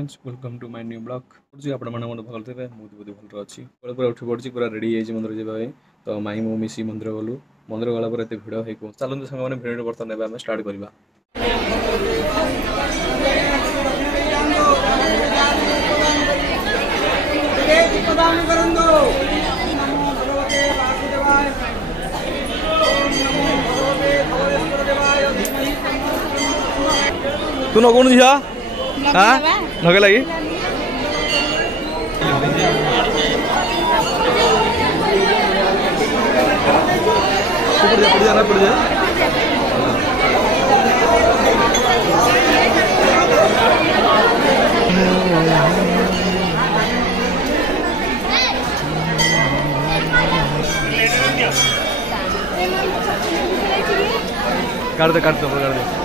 friends welcome to my new blog जी आपण मन मन भल थे मुझे बहुत भल अच्छी पूरा उठी पड़ी पूरा रेडी है मंदिर जावाई तो माई मो मिसी मंदिर गलु मंदिर गला पर एत भिड़ हो चलते सांग मैंने भिड़ बर्तमान आम स्टार्ट करवा तू न कौन झिया हाँ नगे लगी पड़ जा कर दे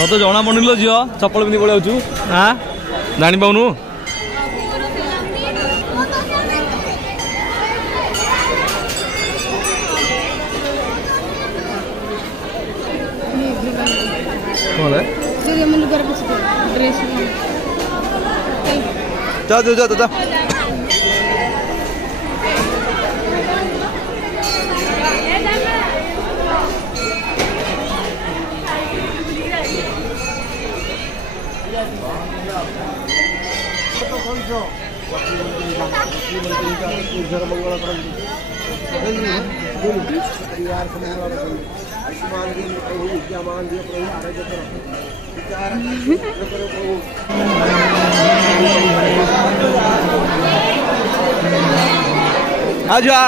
तो जना पड़ल झील चप्पल पिंधि पड़े हाँ जानी पाऊनु जा आजा